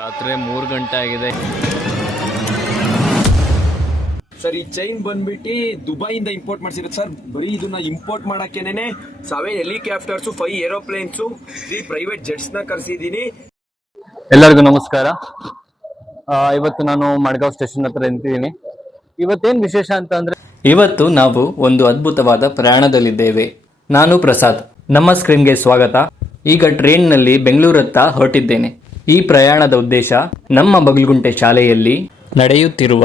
ರಾತ್ರಿ 3 ಗಂಟೆ ಆಗಿದೆ. ಸರ್ ಈ ಚೈನ್ ಬಂದ್ಬಿಟ್ಟು ದುಬೈಯಿಂದ ಇಂಪೋರ್ಟ್ ಮಾಡ್ಸಿರೋದು ಸರ್. ಬರೀ ಇದನ್ನ ಇಂಪೋರ್ಟ್ ಮಾಡಕ್ಕೇನೆ 7 ಹೆಲಿಕಾಪ್ಟರ್ಸ್, 5 ಏರೋಪ್ಲೇನ್ಸ್, 3 ಪ್ರೈವೇಟ್ ಜೆಟ್ಸ್ ನ ಕರೆಸಿದೀನಿ. ಎಲ್ಲರಿಗೂ ನಮಸ್ಕಾರ. ಇವತ್ತು ನಾನು ಮಡ್ಗಾಂವ್ ಸ್ಟೇಷನ್ ಹತ್ರ ನಿಂತಿದ್ದೀನಿ. ಇವತ್ತೇನು ವಿಶೇಷ ಅಂತ ಅಂದ್ರೆ, ಇವತ್ತು ನಾವು ಒಂದು ಅದ್ಭುತವಾದ ಪ್ರಯಾಣದಲ್ಲಿದ್ದೇವೆ. ನಾನು ಪ್ರಸಾದ್, ನಮ್ಮ ಸ್ಕ್ರೀನ್ಗೆ ಸ್ವಾಗತ. ಈಗ ಟ್ರೈನ್ನಲ್ಲಿ ಬೆಂಗಳೂರತ್ತ ಹೊರಟಿದ್ದೇನೆ. ಈ ಪ್ರಯಾಣದ ಉದ್ದೇಶ ನಮ್ಮ ಬಗಲ್ಗುಂಟೆ ಶಾಲೆಯಲ್ಲಿ ನಡೆಯುತ್ತಿರುವ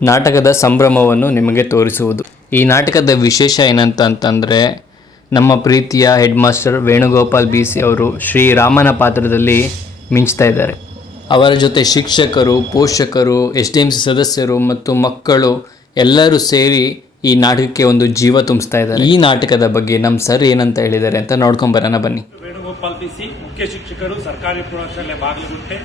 ನಾಟಕದ ಸಂಭ್ರಮವನ್ನು ನಿಮಗೆ ತೋರಿಸುವುದು. ಈ ನಾಟಕದ ವಿಶೇಷ ಏನಂತಂದರೆ, ನಮ್ಮ ಪ್ರೀತಿಯ ಹೆಡ್ ಮಾಸ್ಟರ್ ವೇಣುಗೋಪಾಲ್ BC ಅವರು ಶ್ರೀರಾಮನ ಪಾತ್ರದಲ್ಲಿ ಮಿಂಚ್ತಾ ಇದ್ದಾರೆ. ಅವರ ಜೊತೆ ಶಿಕ್ಷಕರು, ಪೋಷಕರು, SDMC ಸದಸ್ಯರು ಮತ್ತು ಮಕ್ಕಳು ಎಲ್ಲರೂ ಸೇರಿ ಈ ನಾಟಕಕ್ಕೆ ಒಂದು ಜೀವ ತುಂಬಿಸ್ತಾ ಇದ್ದಾರೆ. ಈ ನಾಟಕದ ಬಗ್ಗೆ ನಮ್ಮ ಸರ್ ಏನಂತ ಹೇಳಿದ್ದಾರೆ ಅಂತ ನೋಡ್ಕೊಂಬರೋಣ ಬನ್ನಿ. ವೇಣುಗೋಪಾಲ್ BC, ಮುಖ್ಯ ಶಿಕ್ಷಕರು, ಸರ್ಕಾರಿ ಪ್ರೌಢಶಾಲೆ ಬಾಗಲಗುಂಟೆ.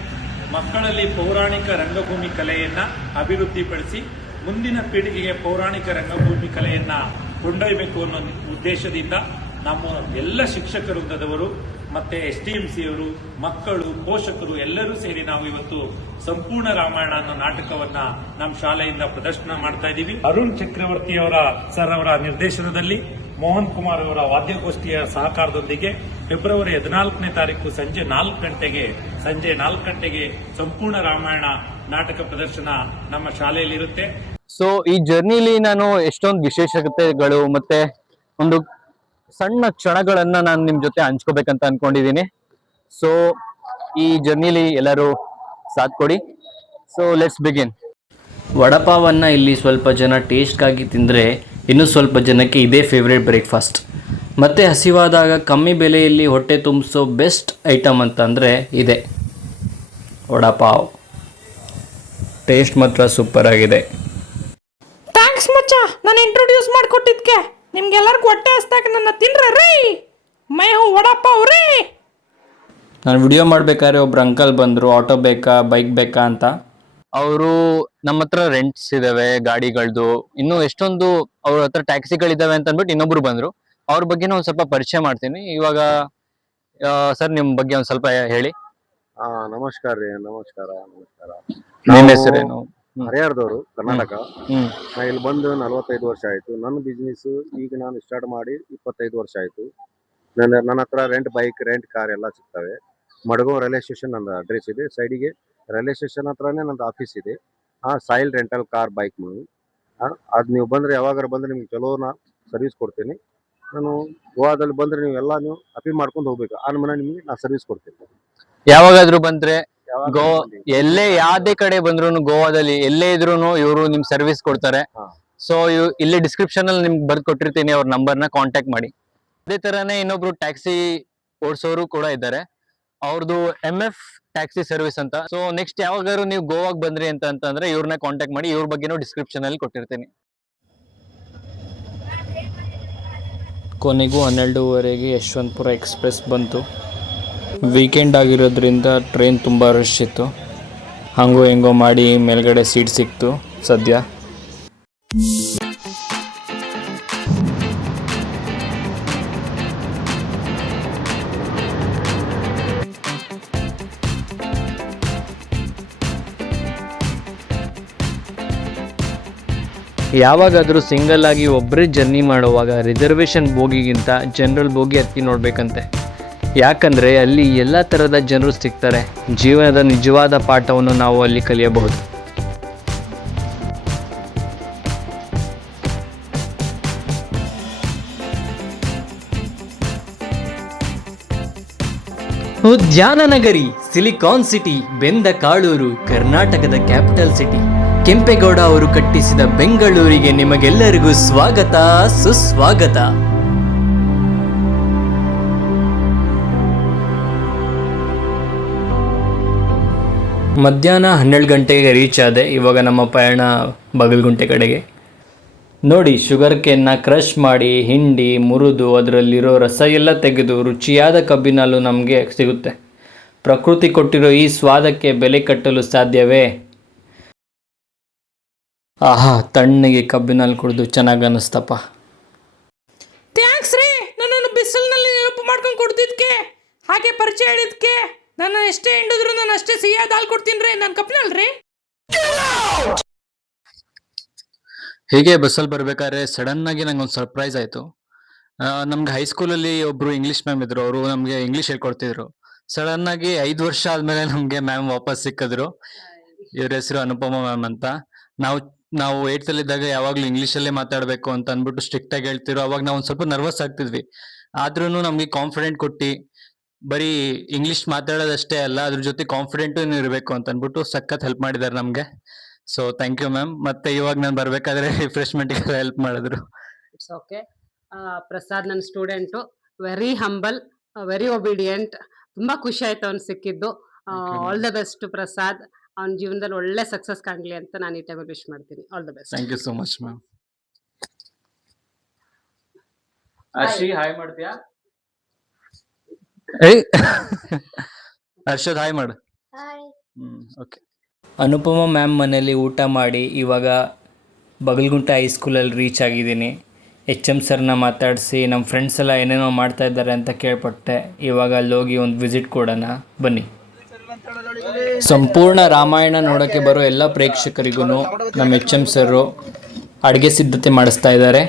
ಮಕ್ಕಳಲ್ಲಿ ಪೌರಾಣಿಕ ರಂಗಭೂಮಿ ಕಲೆಯನ್ನು ಅಭಿವೃದ್ಧಿಪಡಿಸಿ ಮುಂದಿನ ಪೀಳಿಗೆಗೆ ಪೌರಾಣಿಕ ರಂಗಭೂಮಿ ಕಲೆಯನ್ನು ಕೊಂಡೊಯ್ಯಬೇಕು ಅನ್ನೋ ಉದ್ದೇಶದಿಂದ ನಮ್ಮ ಎಲ್ಲ ಶಿಕ್ಷಕ ವೃಂದದವರು ಮತ್ತು SDMCಯವರು, ಮಕ್ಕಳು, ಪೋಷಕರು ಎಲ್ಲರೂ ಸೇರಿ ನಾವು ಇವತ್ತು ಸಂಪೂರ್ಣ ರಾಮಾಯಣ ಅನ್ನೋ ನಾಟಕವನ್ನ ನಮ್ಮ ಶಾಲೆಯಿಂದ ಪ್ರದರ್ಶನ ಮಾಡ್ತಾ ಇದ್ದೀವಿ. ಅರುಣ್ ಚಕ್ರವರ್ತಿ ಸರ್ ಅವರ ನಿರ್ದೇಶನದಲ್ಲಿ ಮೋಹನ್ ಕುಮಾರ್ ಅವರ ವಾದ್ಯಗೋಷ್ಠಿಯ ಸಹಕಾರದೊಂದಿಗೆ ಫೆಬ್ರವರಿ 14ನೇ ತಾರೀಕು ಸಂಜೆ 4 ಗಂಟೆಗೆ ಸಂಪೂರ್ಣ ರಾಮಾಯಣ ನಾಟಕ ಪ್ರದರ್ಶನ ನಮ್ಮ ಶಾಲೆಯಲ್ಲಿರುತ್ತೆ. ಸೊ ಈ ಜರ್ನಿಲಿ ನಾನು ಎಷ್ಟೊಂದು ವಿಶೇಷತೆಗಳು ಮತ್ತೆ ಒಂದು ಸಣ್ಣ ಕ್ಷಣಗಳನ್ನ ನಾನು ನಿಮ್ ಜೊತೆ ಹಂಚ್ಕೋಬೇಕಂತ ಅನ್ಕೊಂಡಿದ್ದೀನಿ. ಸೊ ಈ ಜರ್ನಿಲಿ ಎಲ್ಲರೂ ಸಾಥ್ ಕೊಡಿ. So let's begin. ವಡಪಾವನ್ನ ಇಲ್ಲಿ ಸ್ವಲ್ಪ ಜನ ಟೇಸ್ಟ್ಗಾಗಿ ತಿಂದರೆ ಇನ್ನೂ ಸ್ವಲ್ಪ ಜನಕ್ಕೆ ಇದೇ ಫೇವ್ರೇಟ್ ಬ್ರೇಕ್ಫಾಸ್ಟ್. ಮತ್ತು ಹಸಿವಾದಾಗ ಕಮ್ಮಿ ಬೆಲೆಯಲ್ಲಿ ಹೊಟ್ಟೆ ತುಂಬಿಸೋ ಬೆಸ್ಟ್ ಐಟಮ್ ಅಂತಂದರೆ ಇದೆ ವಡಪಾವ್. ಟೇಸ್ಟ್ ಮಾತ್ರ ಸೂಪರ್ ಆಗಿದೆ. ಥ್ಯಾಂಕ್ಸ್ ಮಚ್ಚ, ನಾನು ಇಂಟ್ರೊಡ್ಯೂಸ್ ಮಾಡಿಕೊಟ್ಟಿದ್ಕೆ. ನಿಮ್ಗೆಲ್ಲರಿಗೂ ಹೊಟ್ಟೆ ಹಸ್ದಾಗ ನನ್ನ ತಿನ್ರೆ ರೀ. ಮೈ ಹೂ ವಡಪಾವ್ ರೀ. ನಾನು ವಿಡಿಯೋ ಮಾಡಬೇಕಾದ್ರೆ ಒಬ್ರು ಅಂಕಲ್ ಬಂದರು, ಆಟೋ ಬೇಕಾ ಬೈಕ್ ಬೇಕಾ ಅಂತ. ಅವರು ನಮ್ಮ ಹತ್ರ ರೆಂಟ್ಸ್ ಇದಾವೆ ಗಾಡಿಗಳದ್ದು, ಇನ್ನೂ ಎಷ್ಟೊಂದು ಅವ್ರ ಹತ್ರ ಟ್ಯಾಕ್ಸಿಗಳಿದ್ದಾವೆ ಅಂತ ಅಂದ್ಬಿಟ್ಟು ಇನ್ನೊಬ್ರು ಬಂದರು. ಅವ್ರ ಬಗ್ಗೆನೂ ಒಂದು ಸ್ವಲ್ಪ ಪರಿಚಯ ಮಾಡ್ತೀನಿ ಇವಾಗ. ಸರ್ ನಿಮ್ಮ ಬಗ್ಗೆ ಒಂದು ಸ್ವಲ್ಪ ಹೇಳಿ. ನಮಸ್ಕಾರ ರೀ. ನಮಸ್ಕಾರ. ನಿಮ್ಮ ಹೆಸರೇನು? ಹರಿಹರದವರು, ಕರ್ನಾಟಕ. ನಾ ಇಲ್ಲಿ ಬಂದು 45 ವರ್ಷ ಆಯ್ತು. ನನ್ನ ಬಿಸ್ನೆಸ್ ಈಗ ನಾನು ಸ್ಟಾರ್ಟ್ ಮಾಡಿ 25 ವರ್ಷ ಆಯ್ತು. ನನ್ನ ಹತ್ರ ರೆಂಟ್ ಬೈಕ್, ರೆಂಟ್ ಕಾರ್ ಎಲ್ಲ ಸಿಗ್ತವೆ. ಮಡಗಾಂವ್ ರೈಲ್ವೆ ಸ್ಟೇಷನ್ ನಂದು ಅಡ್ರೆಸ್ ಇದೆ. ಸೈಡಿಗೆ ರೈಲ್ವೆ ಸ್ಟೇಷನ್ ಹತ್ರನೇ ನಂದು ಆಫೀಸ್ ಇದೆ. ಸಾಯಿಲ್ ರೆಂಟಲ್ ಕಾರ್ ಬೈಕ್ ಅದು ನೀವು ಬಂದರೆ ಯಾವಾಗಾರ ಬಂದರೆ ನಿಮ್ಗೆ ಚಲೋ ನಾ ಸರ್ವಿಸ್ ಕೊಡ್ತೀನಿ. ನಾನು ಗೋವಾದಲ್ಲಿ ಬಂದರೆ ನೀವು ಅಪಿ ಮಾಡ್ಕೊಂಡು ಹೋಗ್ಬೇಕು. ಮನೆ ನಿಮಗೆ ನಾ ಸರ್ವಿಸ್ ಕೊಡ್ತೀನಿ. ಯಾವಾಗಾದ್ರೂ ಬಂದ್ರೆ ಎಲ್ಲೇ ಯಾವ್ದೇ ಕಡೆ ಬಂದ್ರು ಗೋವಾದಲ್ಲಿ ಎಲ್ಲೇ ಇದ್ರು ಇವರು ನಿಮ್ ಸರ್ವಿಸ್ ಕೊಡ್ತಾರೆ. ಸೊ ಇಲ್ಲಿ ಡಿಸ್ಕ್ರಿಪ್ಷನ್ ಅಲ್ಲಿ ನಿಮ್ಗೆ ಬರ್ದು ಕೊಟ್ಟಿರ್ತೀನಿ, ಅವ್ರ ನಂಬರ್ನ ಕಾಂಟ್ಯಾಕ್ಟ್ ಮಾಡಿ. ಅದೇ ತರಾನೇ ಇನ್ನೊಬ್ರು ಟ್ಯಾಕ್ಸಿ ಓಡಿಸೋರು ಕೂಡ ಇದ್ದಾರೆ. ಅವ್ರದ್ದು MF ಟ್ಯಾಕ್ಸಿ ಸರ್ವಿಸ್ ಅಂತ. ಸೊ ನೆಕ್ಸ್ಟ್ ಯಾವಾಗಾದ್ರು ನೀವು ಗೋವಾಗ್ ಬಂದ್ರಿ ಅಂತಂದ್ರೆ ಇವ್ರನ್ನ ಕಾಂಟ್ಯಾಕ್ಟ್ ಮಾಡಿ. ಇವ್ರ ಬಗ್ಗೆನೂ ಡಿಸ್ಕ್ರಿಪ್ಷನ್ ಅಲ್ಲಿ ಕೊಟ್ಟಿರ್ತೀನಿ. ಕೊನೆಗೂ 12:15ಗೆ ಯಶವಂತಪುರ ಎಕ್ಸ್ಪ್ರೆಸ್ ಬಂತು. ವೀಕೆಂಡ್ ಆಗಿರೋದ್ರಿಂದ ಟ್ರೈನ್ ತುಂಬ ರಶ್ ಇತ್ತು. ಹಂಗೋ ಹೆಂಗೋ ಮಾಡಿ ಮೇಲ್ಗಡೆ ಸೀಟ್ ಸಿಕ್ತು ಸದ್ಯ. ಯಾವಾಗಾದರೂ ಸಿಂಗಲ್ ಆಗಿ ಒಬ್ಬರೇ ಜರ್ನಿ ಮಾಡುವಾಗ ರಿಸರ್ವೇಷನ್ ಬೋಗಿಗಿಂತ ಜನರಲ್ ಬೋಗಿ ಹತ್ತಿ ನೋಡಬೇಕಂತೆ. ಯಾಕಂದರೆ ಅಲ್ಲಿ ಎಲ್ಲ ಥರದ ಜನರು ಸಿಗ್ತಾರೆ. ಜೀವನದ ನಿಜವಾದ ಪಾಠವನ್ನು ನಾವು ಅಲ್ಲಿ ಕಲಿಯಬಹುದು. ಉದ್ಯಾನ ನಗರಿ, ಸಿಲಿಕಾನ್ ಸಿಟಿ, ಬೆಂದ ಕಾಳೂರು, ಕರ್ನಾಟಕದ ಕ್ಯಾಪಿಟಲ್ ಸಿಟಿ. ಕೆಂಪೇಗೌಡ ಅವರು ಕಟ್ಟಿಸಿದ ಬೆಂಗಳೂರಿಗೆ ನಿಮಗೆಲ್ಲರಿಗೂ ಸ್ವಾಗತ, ಸುಸ್ವಾಗತ. ಮಧ್ಯಾಹ್ನ 12 ಗಂಟೆಗೆ ರೀಚ್ ಆದೆ. ಇವಾಗ ನಮ್ಮ ಪಯಣ ಬಗಲ್ಗುಂಟೆ ಕಡೆಗೆ. ನೋಡಿ, ಶುಗರ್ ಕೇನ್ನ ಕ್ರಷ್ ಮಾಡಿ, ಹಿಂಡಿ, ಮುರಿದು ಅದರಲ್ಲಿರೋ ರಸ ಎಲ್ಲ ತೆಗೆದು ರುಚಿಯಾದ ಕಬ್ಬಿನಲ್ಲೂ ನಮಗೆ ಸಿಗುತ್ತೆ. ಪ್ರಕೃತಿ ಕೊಟ್ಟಿರೋ ಈ ಸ್ವಾದಕ್ಕೆ ಬೆಲೆ ಕಟ್ಟಲು ಸಾಧ್ಯವೇ? ಆಹಾ, ತಣ್ಣಗೆ ಕಬ್ಬಿನಲ್ಲಿ ಕುಡಿದು ಚೆನ್ನಾಗಿ ಅನ್ನಿಸ್ತಪ್ಪ. ಥ್ಯಾಂಕ್ಸ್ ರೀ, ನನ್ನನ್ನು ಬಿಸಿಲಿನಲ್ಲಿ ನೆನಪು ಮಾಡ್ಕೊಂಡು ಕೊಡ್ತಿದ್ಕೆ, ಹಾಗೆ ಪರಿಚಯ ಹೇಳಿದ್ಕೆ. ನಾನು ಎಷ್ಟೇ ಹಿಂಡಿದ್ರು ನಾನು ಅಷ್ಟೇ ಸಿಹಿಯಾದ ಹಾಲು ಕೊಡ್ತೀನಿ ರೀ, ನಾನು ಕಪ್ನಲ್ರಿ. ಹೀಗೆ ಬಸ್ಸಲ್ಲಿ ಬರ್ಬೇಕಾದ್ರೆ ಸಡನ್ ಆಗಿ ನಂಗೆ ಒಂದು ಸರ್ಪ್ರೈಸ್ ಆಯ್ತು. ನಮ್ಗೆ ಹೈಸ್ಕೂಲಲ್ಲಿ ಒಬ್ರು ಇಂಗ್ಲಿಷ್ ಮ್ಯಾಮ್ ಇದ್ರು, ಅವರು ನಮ್ಗೆ ಇಂಗ್ಲಿಷ್ ಹೇಳ್ಕೊಡ್ತಿದ್ರು. ಸಡನ್ ಆಗಿ 5 ವರ್ಷ ಆದ್ಮೇಲೆ ನಮ್ಗೆ ಮ್ಯಾಮ್ ವಾಪಸ್ ಸಿಕ್ಕಿದ್ರು. ಇವ್ರ ಹೆಸರು ಅನುಪಮ ಮ್ಯಾಮ್ ಅಂತ. ನಾವು ನಾವು 8th ಅಲ್ಲಿ ಇದ್ದಾಗ ಯಾವಾಗ್ಲೂ ಇಂಗ್ಲಿಷ್ ಅಲ್ಲೇ ಮಾತಾಡ್ಬೇಕು ಅಂತ ಅಂದ್ಬಿಟ್ಟು ಸ್ಟ್ರಿಕ್ಟ್ ಆಗಿ ಹೇಳ್ತಿರೋ. ಅವಾಗ ನಾವು ಒಂದ್ ಸ್ವಲ್ಪ ನರ್ವಸ್ ಆಗ್ತಿದ್ವಿ. ಆದ್ರೂ ನಮ್ಗೆ ಕಾನ್ಫಿಡೆಂಟ್ ಕೊಟ್ಟಿ, ಬರೀ ಇಂಗ್ಲಿಷ್ ಮಾತಾಡೋದಷ್ಟೇ ಅಲ್ಲ, ಅದ್ರ ಜೊತೆ ಕಾನ್ಫಿಡೆಂಟ್ ಇರಬೇಕು ಅಂತ ಅಂದ್ಬಿಟ್ಟು ಸಖತ್ ಹೆಲ್ಪ್ ಮಾಡಿದ್ದಾರೆ ನಮ್ಗೆ. So thank you ma'am. ಮತ್ತೆ ಇವಾಗ ನಾನು ಬರ್ಬೇಕಾದ್ರೆ ರಿಫ್ರೆಶ್ಮೆಂಟ್ ಹೆಲ್ಪ್ ಮಾಡಿದ್ರು. It's okay. ಪ್ರಸಾದ್ ನನ್ನ student, very humble, very obedient. ತುಂಬಾ ಖುಷಿ ಆಯ್ತು ಅವ್ನು ಸಿಕ್ಕಿದ್ದು. All the best Prasad. ಅವ್ನ ಜೀವನದಲ್ಲಿ ಒಳ್ಳೆ ಸಕ್ಸಸ್ ಕಾಣಲಿ ಅಂತ ನಾನು ಈ ಟೈಮಲ್ಲಿ ವಿಶ್ ಮಾಡ್ತೀನಿ. All the best. Thank you so much ma'am. Arshi hi ಮಾಡ್ತೀಯಾ? ಏಯ್ ಹರ್ಷದ್ ಹಾಯ್ ಮಾಡು. ಓಕೆ. ಅನುಪಮ ಮ್ಯಾಮ್ ಮನೇಲಿ ಊಟ ಮಾಡಿ ಇವಾಗ ಬಗಲ್ಗುಂಟೆ ಹೈಸ್ಕೂಲಲ್ಲಿ ರೀಚ್ ಆಗಿದ್ದೀನಿ. HM ಸರ್ನ ಮಾತಾಡಿಸಿ ನಮ್ಮ ಫ್ರೆಂಡ್ಸ್ ಎಲ್ಲ ಏನೇನೋ ಮಾಡ್ತಾ ಇದ್ದಾರೆ ಅಂತ ಕೇಳ್ಪಟ್ಟೆ. ಇವಾಗ ಅಲ್ಲೋಗಿ ಒಂದು ವಿಸಿಟ್ ಕೊಡೋಣ ಬನ್ನಿ. ಸಂಪೂರ್ಣ ರಾಮಾಯಣ ನೋಡೋಕ್ಕೆ ಬರೋ ಎಲ್ಲ ಪ್ರೇಕ್ಷಕರಿಗೂ ನಮ್ಮ HM ಸರು ಅಡುಗೆ ಸಿದ್ಧತೆ ಮಾಡಿಸ್ತಾ ಇದ್ದಾರೆ.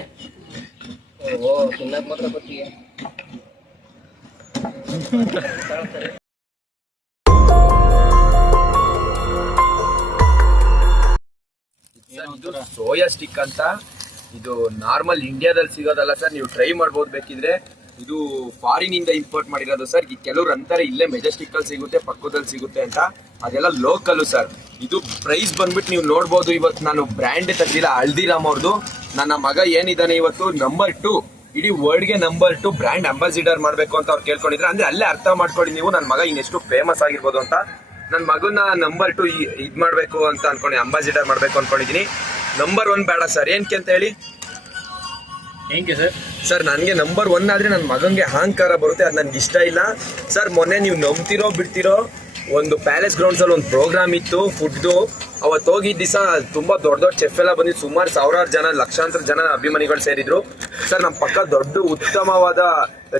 ಇದು ಸೋಯಾ ಸ್ಟಿಕ್ ಅಂತ. ಇದು ನಾರ್ಮಲ್ ಇಂಡಿಯಾದಲ್ಲಿ ಸಿಗೋದಲ್ಲ ಸರ್, ನೀವು ಟ್ರೈ ಮಾಡ್ಬೋದು ಬೇಕಿದ್ರೆ. ಇದು ಫಾರಿನ್ ಇಂದ ಇಂಪೋರ್ಟ್ ಮಾಡಿರೋದು ಸರ್. ಈ ಕೆಲವ್ರು ಅಂತಾರೆ ಇಲ್ಲೇ ಮೆಜೆಸ್ಟಿಕ್ ಅಲ್ಲಿ ಸಿಗುತ್ತೆ, ಪಕ್ಕದಲ್ಲಿ ಸಿಗುತ್ತೆ ಅಂತ. ಅದೆಲ್ಲ ಲೋಕಲ್ ಸರ್. ಇದು ಪ್ರೈಸ್ ಬಂದ್ಬಿಟ್ಟು ನೀವು ನೋಡ್ಬೋದು. ಇವತ್ತು ನಾನು ಬ್ರ್ಯಾಂಡ್ ತೆಗ್ದಿಲ್ಲ, ಹಲ್ದಿರಾಮ್ ಅವ್ರದ್ದು. ನನ್ನ ಮಗ ಏನಿದ್ದಾನೆ ಇವತ್ತು ನಂಬರ್ 2, ಇಡೀ ವರ್ಲ್ಡ್ಗೆ ನಂಬರ್ 2 ಬ್ರ್ಯಾಂಡ್ ಅಂಬಾಸಿಡರ್ ಮಾಡ್ಬೇಕು ಅಂತ ಅವ್ರು ಕೇಳ್ಕೊಂಡಿದ್ರೆ. ಅಂದ್ರೆ ಅಲ್ಲೇ ಅರ್ಥ ಮಾಡ್ಕೊಳ್ಳಿ ನೀವು ನನ್ನ ಮಗ ಇನ್ನೆಷ್ಟು ಫೇಮಸ್ ಆಗಿರ್ಬೋದು ಅಂತ. ನನ್ನ ಮಗನ ನಂಬರ್ 2 ಇದ್ ಮಾಡ್ಬೇಕು ಅಂತ ಅನ್ಕೊಂಡು, ಅಂಬಾಸಿಡರ್ ಮಾಡ್ಬೇಕು ಅನ್ಕೊಂಡಿದೀನಿ. ನಂಬರ್ 1 ಬೇಡ ಸರ್. ಏನಕ್ಕೆ ಅಂತ ಹೇಳಿ? ಹೆಂಗೆ ಸರ್? ಸರ್ ನನಗೆ ನಂಬರ್ 1 ಆದ್ರೆ ನನ್ನ ಮಗಂಗೆ ಅಹಂಕಾರ ಬರುತ್ತೆ, ಅದು ನನ್ಗೆ ಇಷ್ಟ ಇಲ್ಲ ಸರ್. ಮೊನ್ನೆ ನೀವು ನಂಬ್ತಿರೋ ಬಿಡ್ತಿರೋ, ಒಂದು ಪ್ಯಾಲೇಸ್ ಗ್ರೌಂಡ್ಸ್ ಅಲ್ಲಿ ಒಂದು ಪ್ರೋಗ್ರಾಮ್ ಇತ್ತು ಫುಡ್ದು. ಅವತ್ತು ಹೋಗಿದ್ದ ದಿವಸ ತುಂಬಾ ದೊಡ್ಡ ದೊಡ್ಡ ಚೆಫ್ ಎಲ್ಲ ಬಂದಿದ್ದು. ಸುಮಾರು ಸಾವಿರಾರು ಜನ, ಲಕ್ಷಾಂತರ ಜನ ಅಭಿಮಾನಿಗಳು ಸೇರಿದ್ರು ಸರ್. ನಮ್ಮ ಪಕ್ಕ ದೊಡ್ಡ ಉತ್ತಮವಾದ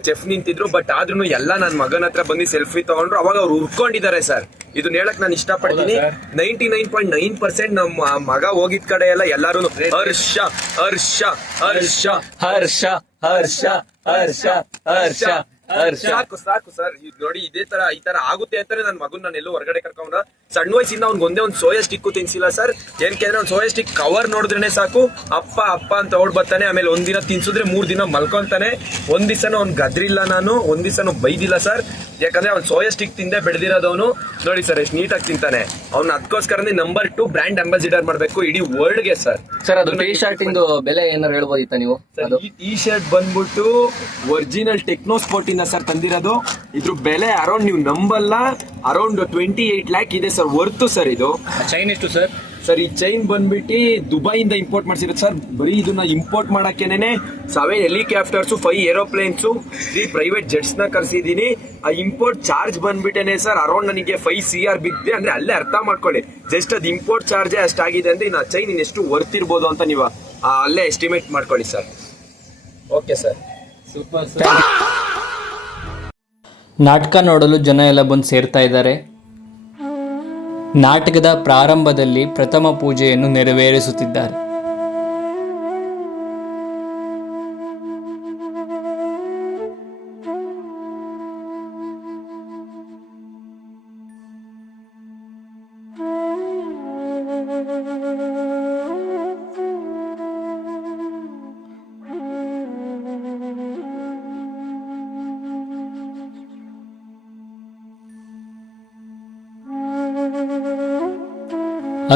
ಚೆಫ್ ನಿಂತಿದ್ರು. ಬಟ್ ಆದ್ರೂ ಎಲ್ಲ ನನ್ನ ಮಗನ ಹತ್ರ ಬಂದು ಸೆಲ್ಫಿ ತಗೊಂಡ್ರು. ಅವಾಗ ಅವ್ರು ಉರ್ಕೊಂಡಿದ್ದಾರೆ ಸರ್. ಇದನ್ನ ಹೇಳಕ್ ನಾನು ಇಷ್ಟಪಡ್ತೀನಿ. 99.9% ನಮ್ಮ ಮಗ ಹೋಗಿದ್ ಕಡೆ ಎಲ್ಲ ಎಲ್ಲಾರು ಹರ್ಷ ಹರ್ಷ ಹರ್ಷ ಹರ್ಷ ಹರ್ಷ ಹರ್ಷ ಹರ್ಷ ಸಾಕು ಸಾಕು ಸರ್. ನೋಡಿ ಈ ತರ ಆಗುತ್ತೆ ಅಂತಾನೆ ನನ್ನ ಮಗನ್ ನಾನು ಎಲ್ಲೋ ಹೊರಗಡೆ ಕರ್ಕೊಂಡ. ಸಣ್ಣ ವಯಸ್ಸಿಂದ ಅವ್ನಿಗೆ ಒಂದೇ ಒಂದು ಸೋಯಾ ಸ್ಟಿಕ್ ತಿನ್ಸಿಲ್ಲ ಸರ್. ಏನಕ್ಕೆ ಅವ್ನು ಸೋಯಾ ಸ್ಟಿಕ್ ಕವರ್ ನೋಡಿದ್ರೇನೆ ಸಾಕು, ಅಪ್ಪ ಅಪ್ಪ ಅಂತ ಓಡ್ ಬರ್ತಾನೆ. ಆಮೇಲೆ ಒಂದಿನ ತಿನ್ಸಿದ್ರೆ 3 ದಿನ ಮಲ್ಕೊಂತಾನೆ. ಒಂದ್ ದಿವಸನೂ ಅವ್ನು ಗದ್ರಿಲ್ಲ, ನಾನು ಒಂದ್ ದಿವಸನೂ ಬೈದಿಲ್ಲ ಸರ್. ಯಾಕಂದ್ರೆ ಅವ್ನು ಸೋಯಾ ಸ್ಟಿಕ್ ತಿಂದೇ ಬೆಳೆದಿರೋದವನು. ನೋಡಿ ಸರ್ ಎಷ್ಟು ನೀಟಾಗಿ ತಿಂತಾನೆ. ಅವ್ನು ಅದಕ್ಕೋಸ್ಕರನೇ ನಂಬರ್ 2 ಬ್ರ್ಯಾಂಡ್ ಅಂಬಾಸಿಡರ್ ಮಾಡ್ಬೇಕು ಇಡೀ ವರ್ಲ್ಡ್ಗೆ ಸರ್. ಸರ್ ಅದು ಟೀ ಶರ್ಟ್ ಇಂದು ಬೆಲೆ ಏನಾರು ಹೇಳ್ಬೋದಿತ್ತ ನೀವು? ಈ ಟೀ ಶರ್ಟ್ ಬಂದ್ಬಿಟ್ಟು ಒರಿಜಿನಲ್ ಟೆಕ್ನೋ ಸ್ಪೋರ್ಟ್ ಇಂದ ಸರ್ ತಂದಿರೋದು. ಇದ್ರ ಬೆಲೆ ಅರೌಂಡ್ ನೀವು ನಂಬಲ್ಲ, ಅರೌಂಡ್ 28 lakh ಇದೆ ಸರ್. ವರ್ತು ಸರ್ ಇದು. ಚೈನ್ ಎಷ್ಟು ಸರ್? ಸರ್ ಈ ಚೈನ್ ಬಂದ್ಬಿಟ್ಟು ದುಬೈಯಿಂದ ಇಂಪೋರ್ಟ್ ಮಾಡ್ಸಿರೋದು ಸರ್. ಬರೀ ಇದನ್ನ ಇಂಪೋರ್ಟ್ ಮಾಡಕ್ಕೇನೆ 7 ಹೆಲಿಕಾಪ್ಟರ್ಸ್, 5 ಏರೋಪ್ಲೇನ್ಸ್, 3 ಪ್ರೈವೇಟ್ ಜೆಟ್ಸ್ ನ ಕರ್ಸಿದೀನಿ. ಆ ಇಂಪೋರ್ಟ್ ಚಾರ್ಜ್ ಬಂದ್ಬಿಟ್ಟೇನೆ ಸರ್ ಅರೌಂಡ್ ನನಗೆ 5 CR ಬಿದ್ದೆ. ಅಂದ್ರೆ ಅಲ್ಲೇ ಅರ್ಥ ಮಾಡ್ಕೊಳ್ಳಿ, ಜಸ್ಟ್ ಅದು ಇಂಪೋರ್ಟ್ ಚಾರ್ಜೇ ಅಷ್ಟಾಗಿದೆ ಅಂದ್ರೆ ಇನ್ನು ಚೈನ್ ಇನ್ನೆಷ್ಟು ವರ್ತ್ ಇರ್ಬೋದು ಅಂತ ನೀವು ಅಲ್ಲೇ ಎಸ್ಟಿಮೇಟ್ ಮಾಡ್ಕೊಳ್ಳಿ sir. Okay sir, super sir. ನಾಟಕ ನೋಡಲು ಜನ ಎಲ್ಲ ಬಂದು ಸೇರ್ತಾ ಇದ್ದಾರೆ. ನಾಟಕದ ಪ್ರಾರಂಭದಲ್ಲಿ ಪ್ರಥಮ ಪೂಜೆಯನ್ನು ನೆರವೇರಿಸುತ್ತಿದ್ದಾರೆ.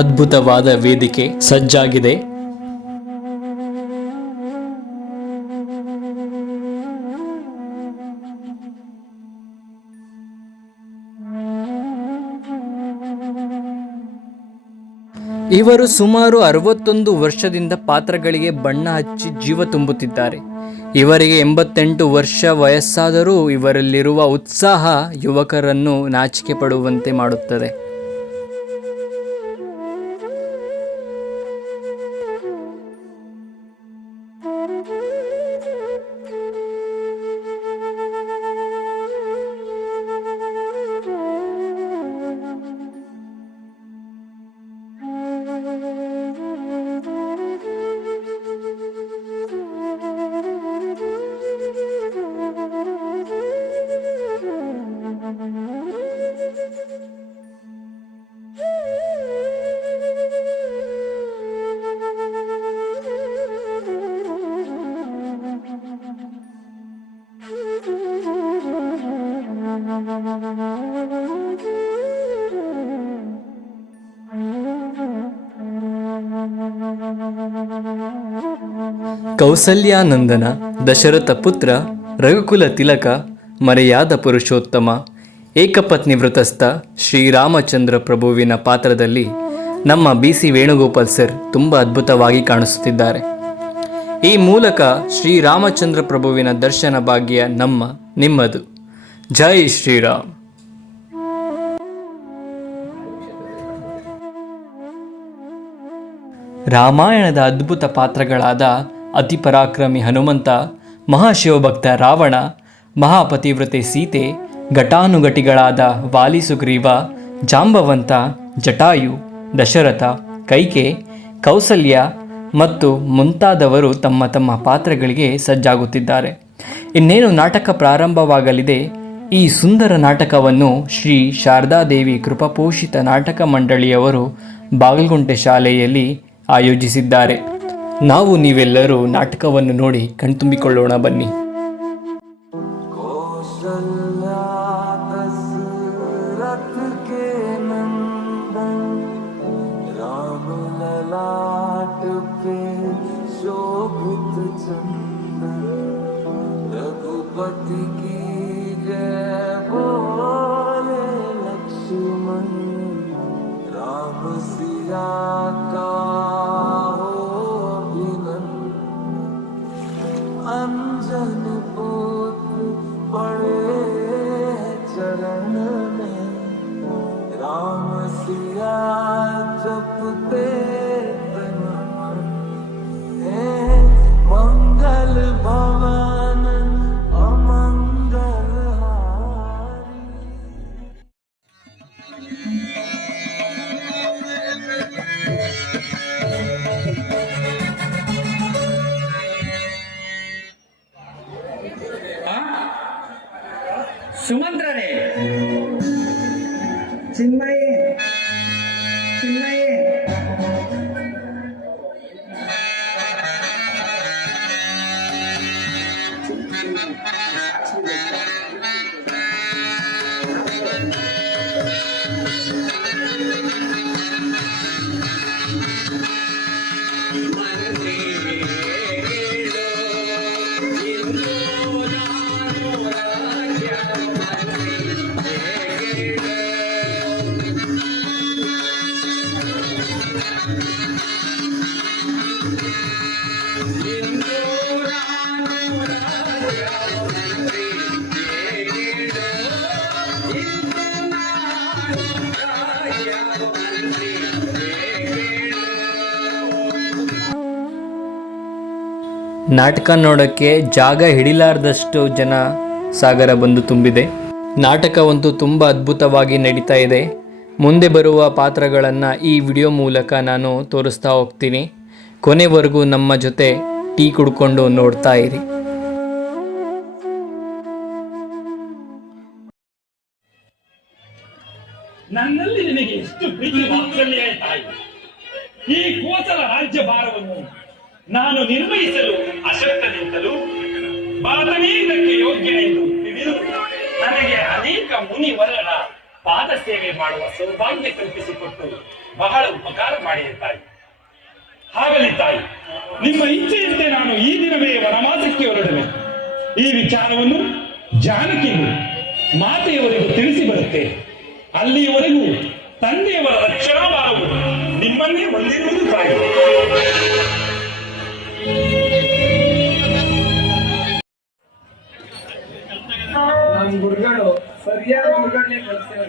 ಅದ್ಭುತವಾದ ವೇದಿಕೆ ಸಜ್ಜಾಗಿದೆ. ಇವರು ಸುಮಾರು 61 ವರ್ಷದಿಂದ ಪಾತ್ರಗಳಿಗೆ ಬಣ್ಣ ಹಚ್ಚಿ ಜೀವ ತುಂಬುತ್ತಿದ್ದಾರೆ. ಇವರಿಗೆ 88 ವರ್ಷ ವಯಸ್ಸಾದರೂ ಇವರಲ್ಲಿರುವ ಉತ್ಸಾಹ ಯುವಕರನ್ನು ನಾಚಿಕೆ ಪಡುವಂತೆ ಮಾಡುತ್ತದೆ. ಕೌಸಲ್ಯಾನಂದನ ದಶರಥ ಪುತ್ರ ರಘುಕುಲ ತಿಲಕ ಮರೆಯಾದ ಪುರುಷೋತ್ತಮ ಏಕಪತ್ನಿ ವೃತಸ್ಥ ಶ್ರೀರಾಮಚಂದ್ರ ಪ್ರಭುವಿನ ಪಾತ್ರದಲ್ಲಿ ನಮ್ಮ BC ವೇಣುಗೋಪಾಲ್ ಸರ್ ತುಂಬ ಅದ್ಭುತವಾಗಿ ಕಾಣಿಸುತ್ತಿದ್ದಾರೆ. ಈ ಮೂಲಕ ಶ್ರೀರಾಮಚಂದ್ರ ಪ್ರಭುವಿನ ದರ್ಶನ ಭಾಗ್ಯ ನಿಮ್ಮದು. ಜೈ ಶ್ರೀರಾಮ್. ರಾಮಾಯಣದ ಅದ್ಭುತ ಪಾತ್ರಗಳಾದ ಅತಿಪರಾಕ್ರಮಿ ಹನುಮಂತ, ಮಹಾಶಿವಭಕ್ತ ರಾವಣ, ಮಹಾಪತಿವ್ರತೆ ಸೀತೆ, ಘಟಾನುಘಟಿಗಳಾದ ವಾಲಿ ಸುಗ್ರೀವ, ಜಾಂಬವಂತ, ಜಟಾಯು, ದಶರಥ, ಕೈಕೆ, ಕೌಸಲ್ಯ ಮತ್ತು ಮುಂತಾದವರು ತಮ್ಮ ತಮ್ಮ ಪಾತ್ರಗಳಿಗೆ ಸಜ್ಜಾಗುತ್ತಿದ್ದಾರೆ. ಇನ್ನೇನು ನಾಟಕ ಪ್ರಾರಂಭವಾಗಲಿದೆ. ಈ ಸುಂದರ ನಾಟಕವನ್ನು ಶ್ರೀ ಶಾರದಾದೇವಿ ಕೃಪಾಪೋಷಿತ ನಾಟಕ ಮಂಡಳಿಯವರು ಬಾಗಲಗುಂಟೆ ಶಾಲೆಯಲ್ಲಿ ಆಯೋಜಿಸಿದ್ದಾರೆ. ನಾವು ನೀವೆಲ್ಲರೂ ನಾಟಕವನ್ನು ನೋಡಿ ಕಣ್ತುಂಬಿಕೊಳ್ಳೋಣ ಬನ್ನಿ. रघुपति की जय बोले लक्ष्मण, राम सिया का हो अभिनंदन, अंजन पुत्र पड़े चरण में, राम सिया जपते मंगल भवन अमंगल हारी. ಸುಮಂತ್ರರೇ, ಚಿನ್ಮಯೇ, ಚಿನ್ಮಯೇ, ನಾಟಕ ನೋಡೋಕ್ಕೆ ಜಾಗ ಹಿಡಿಲಾರ್ದಷ್ಟು ಜನ ಸಾಗರ ಬಂದು ತುಂಬಿದೆ. ನಾಟಕವಂತೂ ತುಂಬ ಅದ್ಭುತವಾಗಿ ನಡೀತಾ ಇದೆ. ಮುಂದೆ ಬರುವ ಪಾತ್ರಗಳನ್ನು ಈ ವಿಡಿಯೋ ಮೂಲಕ ನಾನು ತೋರಿಸ್ತಾ ಹೋಗ್ತೀನಿ. ಕೊನೆವರೆಗೂ ನಮ್ಮ ಜೊತೆ ಟೀ ಕುಡ್ಕೊಂಡು ನೋಡ್ತಾ ಇರಿ. ನನ್ನಲ್ಲಿ ನಿನಗೆ ಎಷ್ಟು ಪ್ರೀತಿ ವಾತ್ಸಲ್ಯ ತಾಯಿ. ಈ ಕೋಸಲ ರಾಜ್ಯ ಭಾರವನ್ನು ನಾನು ನಿರ್ವಹಿಸಲು ಅಶಕ್ತನಿಂತಲೂ ಭಾರತನೇ ಇದಕ್ಕೆ ಯೋಗ್ಯ ಎಂದು ತಿಳಿದು ನನಗೆ ಅನೇಕ ಮುನಿವರರ ಪಾದ ಸೇವೆ ಮಾಡುವ ಸೌಭಾಗ್ಯ ಕಲ್ಪಿಸಿಕೊಟ್ಟು ಬಹಳ ಉಪಕಾರ ಮಾಡಿದೆ ತಾಯಿ. ಹಾಗಲಿ ತಾಯಿ, ನಿಮ್ಮ ಇಚ್ಛೆಯಂತೆ ನಾನು ಈ ದಿನವೇ ವನವಾಸಕ್ಕೆ ಹೊರಡುವೆ. ಈ ವಿಚಾರವನ್ನು ಜಾನಕಿಗೂ ಮಾತೆಯವರಿಗೂ ತಿಳಿಸಿ ಬರುತ್ತೆ. ಅಲ್ಲಿಯವರೆಗೂ ತಂದೆಯವರ ರಕ್ಷಣಾ ಭಾರವು ನಿಮ್ಮನ್ನೇ ಹೊಂದಿರುವುದು ತಾಯಿ. ನಮ್ಮ ಗುರುಗಳು ಸರಿಯಾದ ಗುರುಗಳನ್ನೇ ಕಳಿಸ್ತೇವೆ.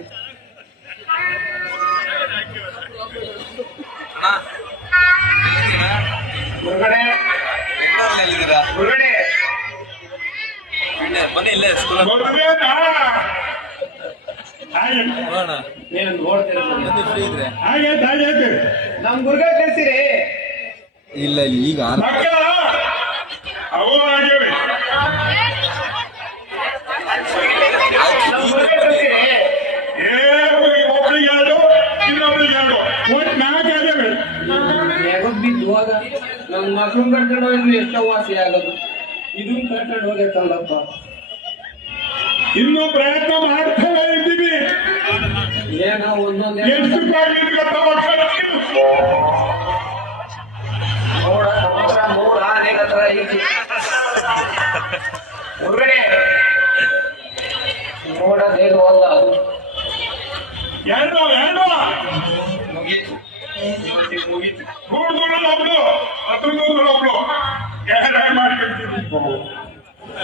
ಗುರುಗಡೆ ಗುರುಗಡೆ ಬನ್ನಿ ಇಲ್ಲೇ ಸ್ಕೂಲ್ ಏನು ನೋಡ್ತೀರ ಫ್ರೀ ಇದ್ರೆ ನಮ್ ಗುರುಗಳು ಕಳಿಸಿರಿ. ಇಲ್ಲ ಈಗ ಒಬ್ಬಳಿಗೆ ಇನ್ನೊಬ್ರು ಇವಾಗ ನನ್ನ ಮಕ್ಳು ಕರ್ಕೊಂಡು ಹೋಗಿದ್ರೆ ಎಷ್ಟೋ ವಾಸಿ ಆಗೋದು, ಇದನ್ನ ಕರ್ಕೊಂಡು ಹೋಗೈತಲ್ಲಪ್ಪ. ಇನ್ನು ಪ್ರಯತ್ನ ಮಾಡ್ತಾ ಇದ್ದೀವಿ. ಏನೋ ಒಂದೊಂದು ಎಷ್ಟು ಮೂರ ಅನೇಕ ಹತ್ರ ಐತಿ ಹೊರಗಡೆ ನೋಡೋದೇನು ಅಲ್ಲ, ಅದು ಎರಡು ಮುಗೀತು. ಮುಗೀತು. ದೂರದೂರಲ್ಲಿ ಒಬ್ಳು, ಹತ್ರ ದೂರದಲ್ಲಿ ಒಬ್ಳು ಎರಡು ಮಾಡ್ಕೊಳ್ತೀವಿ.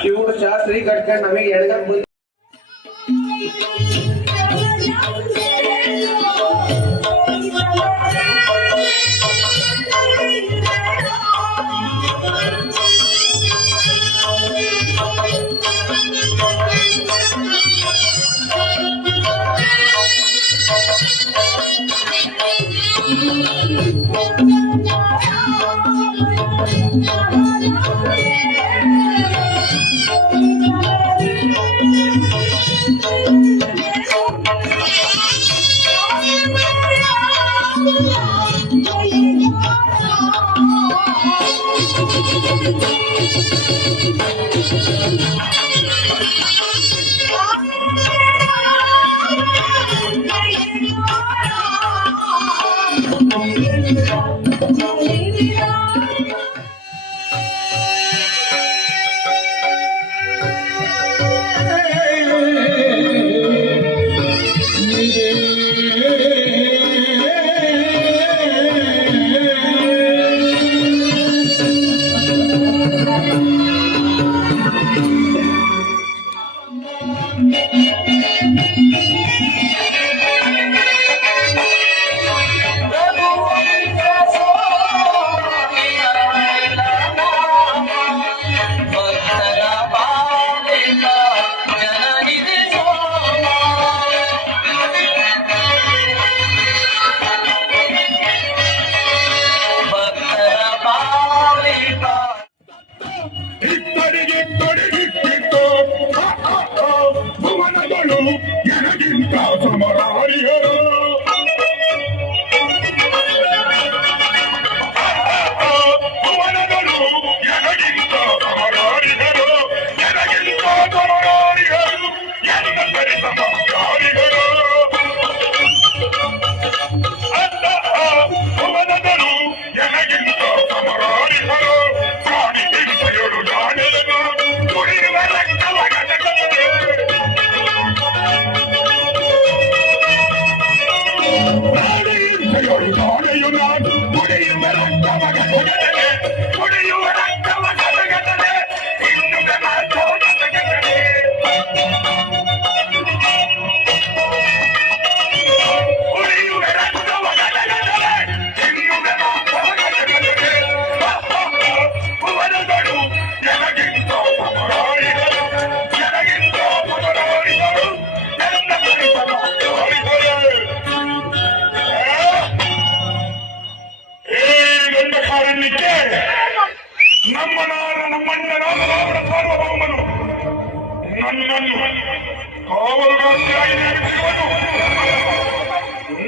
ಇವ್ರು ಶಾಸ್ತ್ರಿ ಕಟ್ಕೊಂಡು ನಮಗೆ ಎಳ್ಗಕ್ ಬಂದು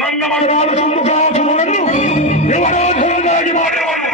ನನ್ನ ಮಗನಾದ ಸಂಬುಕಾಸುರನನ್ನು ದೇವರಾಧನಾಗಿ ಮಾಡಿರುವನು.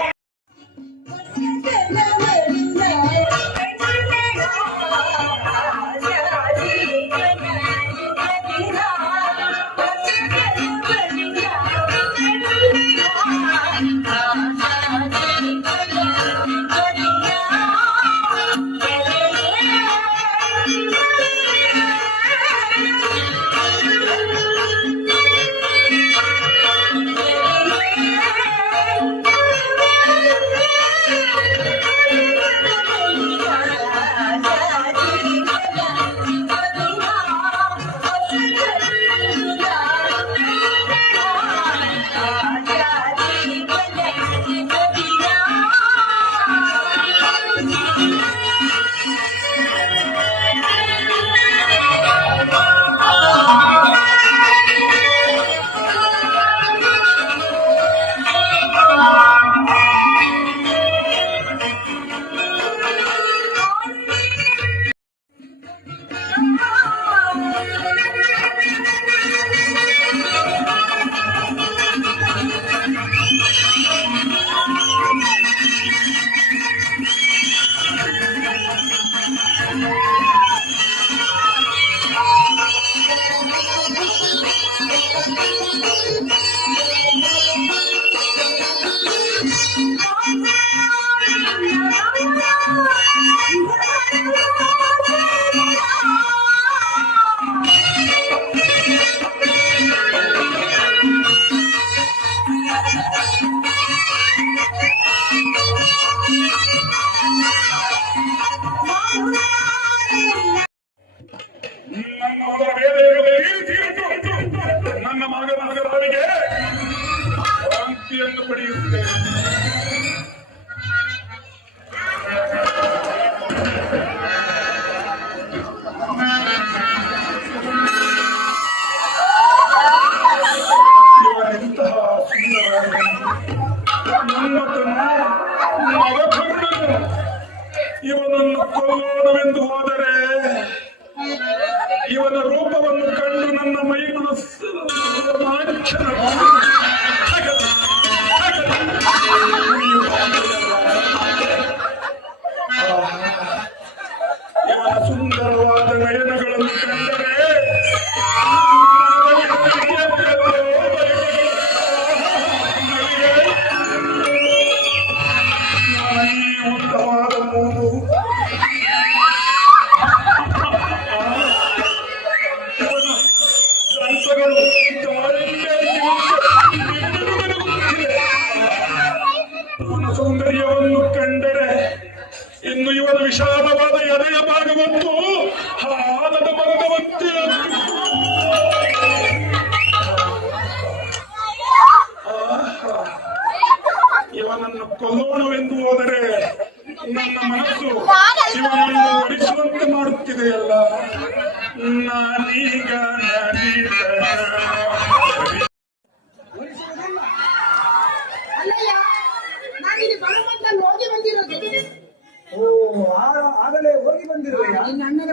ನನ್ನ ಮಗನ ಮಗನಿಗೆ ಕ್ರಾಂತಿಯನ್ನು ಪಡೆಯುತ್ತೇನೆ. ಇವನೆಂತಹ ಸುಂದರ ನನ್ನ ತನ್ನ ಮಗಕರುಣನು ಇವನನ್ನು ಕೊಲ್ಲೋಣವೆಂದು ಹೋದರೆ ಇವನ ರೂಪವನ್ನು ಕಂಡು ನನ್ನ ಮೈ ಮನಸ್ಸು ಇವನ ಸುಂದರವಾದ ನಯನಗಳನ್ನು ಕಂಡರೆ ಉತ್ತಮವಾದ ಮೂಗು, ದಂತಗಳು ಇವನ ಸೌಂದರ್ಯವನ್ನು ಕಂಡರೆ ಇನ್ನು ಇವನ ವಿಶಾಲವಾದ ಎದೆಯ ಭಾಗವಂತೂ ಹಾಲದ ಮರದವಂತೆ ಇವನನ್ನು ಕೊಲ್ಲೋಣವೆಂದು ಹೋದರೆ ನನ್ನ ಮನಸ್ಸು ಇವನನ್ನು ಒಲಿಸುವಂತೆ ಮಾಡುತ್ತಿದೆಯಲ್ಲ. ನಾನೀಗ ಆಗಲೇ ಹೋಗಿ ಬಂದಿರುವೆಯಾ?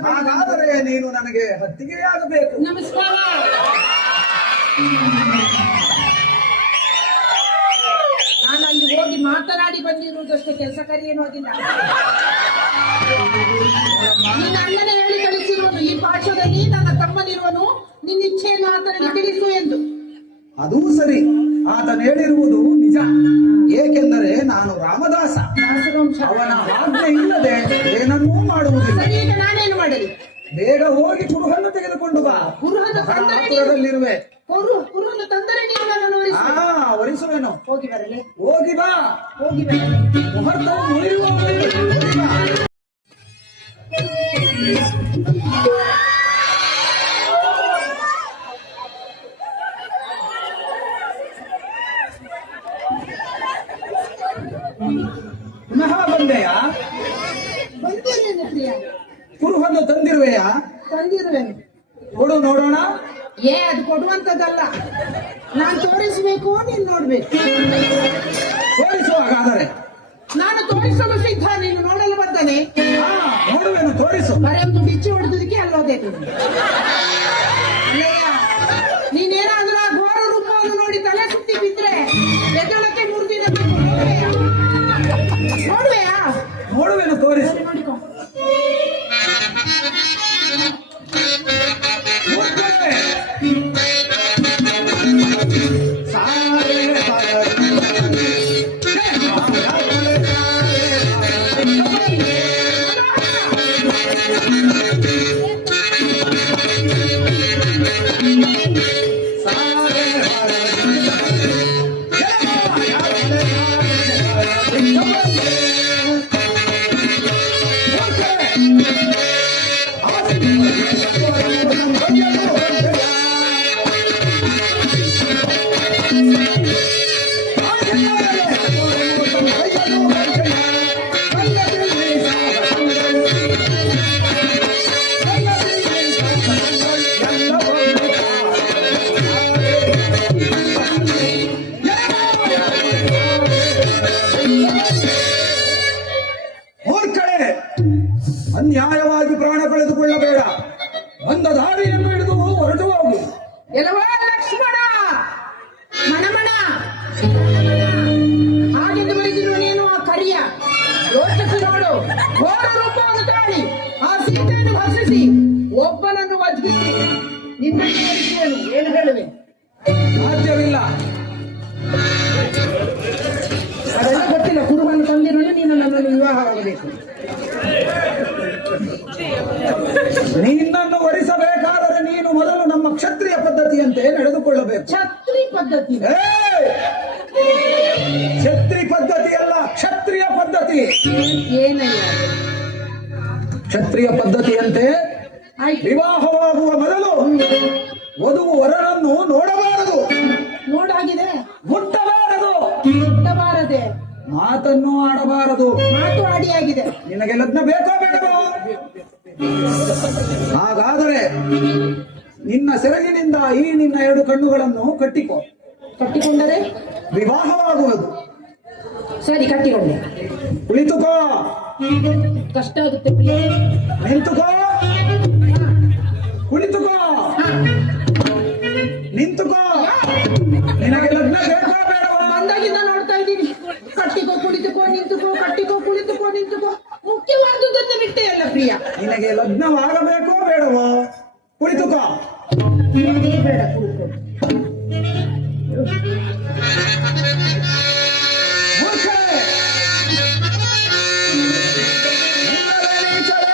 ಹಾಗಾದರೆ ನೀನು ನನಗೆ ಹೊತ್ತಿಗೆಯಾಗಬೇಕು. ನಮಸ್ಕಾರ. ನಾನು ಅಲ್ಲಿ ಹೋಗಿ ಮಾತನಾಡಿ ಬಂದಿರುವುದಷ್ಟೇ, ಕೆಲಸ ಕರಿಯೇನು ಹೋಗಿಲ್ಲ. ನಿನ್ನ ಅಣ್ಣನೇ ಹೇಳಿ ಕಳಿಸಿರುವನು, ಈ ಪಾಠದಲ್ಲಿ ನನ್ನ ತಮ್ಮನಿರುವನು, ನಿನ್ನ ಇಚ್ಛೆಯನ್ನು ಆತನಿಗೆ ತಿಳಿಸು ಎಂದು. ಅದೂ ಸರಿ, ಆತನು ಹೇಳಿರುವುದು ನಿಜ. ಏಕೆಂದರೆ ನಾನು ರಾಮದಾಸ, ಅವನ ಆಜ್ಞೆ ಇಲ್ಲದೆ ಏನನ್ನೂ ಮಾಡುವುದಿಲ್ಲ. ಸರಿ, ಈಗ ನಾನೇನು ಮಾಡಲಿ? ಬೇಗ ಹೋಗಿ ಕುರುಹನ್ನು ತೆಗೆದುಕೊಂಡು ಬಾ. ಕುರುಹದಲ್ಲಿರುವೆ. ಕುರುಹನ್ನು ತಂದರೆ ನೀವು ನನ್ನನ್ನು ಒರಿಸುವೆನು. ಹೋಗಿ ಬರಲಿ. ಹೋಗಿ ಬಾ. ಹೋಗಿ ಬರಲಿ. ಮುಹೂರ್ತವು ಮುರಿಯುವವರೆಗೆ ಹೋಗಿ ಬಾ. ಪುನಃ ಬಂದೆಯಾ? ಬಂದಿದ್ದೇನೆ ಪ್ರಿಯ. ಕುರುಹನ್ನು ತಂದಿರುವೆಯಾ? ತಂದಿರುವೆನು. ಕೊಡು ನೋಡೋಣ. ಅದು ಕೊಡುವಂತದ್ದಲ್ಲ, ನಾನು ತೋರಿಸಬೇಕು, ನೀನು ನೋಡ್ಬೇಕು. ತೋರಿಸು ಹಾಗಾದರೆ. ನಾನು ತೋರಿಸಲು ಸಿದ್ಧ, ನೀನು ನೋಡಲು ಬರ್ತನೆ. ನೋಡುವೆನು, ತೋರಿಸು. ಬರೆಯೊಂದು ಬಿಚ್ಚಿ ಹೊಡೆದಕ್ಕೆ ಅಲ್ಲೋದೆ. ನೀನೇನಾದ್ರೂ ಆ ಘೋರ ರೂಪವನ್ನು ನೋಡಿ ತಲೆ ಸುತ್ತಿ ಬಿದ್ರೆ ಎದಳಕ್ಕೆ ಮುರಿದಿನ ನೋಡುವೆಯಾ? ನೋಡುವೆನು, ತೋರಿಸು. ನೋಡಿಕೊ. ಅನ್ಯಾಯವಾಗಿ ಪ್ರಾಣ ಕಳೆದುಕೊಳ್ಳಬೇಡ. ಬಂದ ದಾರಿಯನ್ನು ಹಿಡಿದು ಹೊರಟು ಹೋಗು. ಎಲ್ಲವೋ ಲಕ್ಷ್ಮಣ, ಮಣಮಣ ಹಾಗೆಂದು ಬರೆದಿರುವ ನೀನು ಆ ಕರಿಯ ಯೋಚಿಸಿ ನೋಡು. ಘೋರ ರೂಪವನ್ನು ತಾಳಿ ಆ ಸೀತೆಯನ್ನು ಭಕ್ಷಿಸಿ ಒಬ್ಬನನ್ನು ವಧಿಸಿ ನಿನ್ನನ್ನು ಏನು ಹೇಳುವೆ? ಸಾಧ್ಯ ಸಾಧ್ಯವಿಲ್ಲ. ಅದೆಲ್ಲ ಗೊತ್ತಿಲ್ಲ. ಕುರುಬನ್ನು ತಂದಿರೋನು ನೀನು ನನ್ನನ್ನು ವಿವಾಹವಾಗಬೇಕು. ನಿನ್ನನ್ನು ವರಿಸಬೇಕಾದರೆ ನೀನು ಮೊದಲು ನಮ್ಮ ಕ್ಷತ್ರಿಯ ಪದ್ಧತಿಯಂತೆ ನಡೆದುಕೊಳ್ಳಬೇಕು. ಛತ್ರಿ ಪದ್ಧತಿ? ಛತ್ರಿ ಪದ್ಧತಿ ಅಲ್ಲ, ಕ್ಷತ್ರಿಯ ಪದ್ಧತಿ. ಏನಯ್ಯ? ಕ್ಷತ್ರಿಯ ಪದ್ಧತಿಯಂತೆ ಆಯ್ತು. ವಿವಾಹವಾಗುವ ಮೊದಲು ವಧುವು ವರನನ್ನು ನೋಡಬಾರದು, ನೋಡಾಗಿದೆ, ಮುಟ್ಟಬಾರದು, ಮುಟ್ಟಬಾರದೆ, ಮಾತನ್ನು ಆಡಬಾರದು. ಮಾತು ಆಡಿಯಾಗಿದೆ. ನಿನಗೆ ಲಗ್ನ ಬೇಕೋ ಬೇಡವೋ? ಹಾಗಾದರೆ ನಿನ್ನ ಸೆರಗಿನಿಂದ ಈ ನಿನ್ನ 2 ಕಣ್ಣುಗಳನ್ನು ಕಟ್ಟಿಕೋ. ಕಟ್ಟಿಕೊಂಡರೆ ವಿವಾಹವಾಗುವುದು. ಸರಿ, ಕಟ್ಟಿಕೊಂಡೆ. ಕುಳಿತುಕೋ. ಕಷ್ಟ ಆಗುತ್ತೆ ಪ್ರಿಯ. ನಿಂತುಕೋ. ಕುಳಿತುಕೋ. ನಿಂತುಕೋ. ನಿನಗೆ ಲಗ್ನ ಬೇಕೋ ಬೇಡವೋ? ಬಂದಾಗಿಂದ ನೋಡ್ತಾ ಇದ್ದೀನಿ. ಕಟ್ಟಿಕೋ, ಕುಳಿತುಕೋ, ನಿಂತುಕೋ, ಕಟ್ಟಿಕೋ, ಕುಳಿತುಕೋ, ನಿಂತುಕೋ. ಮುಖ್ಯವಾದುದನ್ನು ಬಿಟ್ಟೇ ಅಲ್ಲ ಪ್ರಿಯ. ನಿನಗೆ ಲಗ್ನವಾಗಬೇಕೋ ಬೇಡವೋ? ಕುಳಿತುಕೋ. ಬೇಡ, ಕುಳಿತುಕೋ. ಮೂರ್ಖೆ. ನಿನ್ನದೇ ನೀಚರೇ.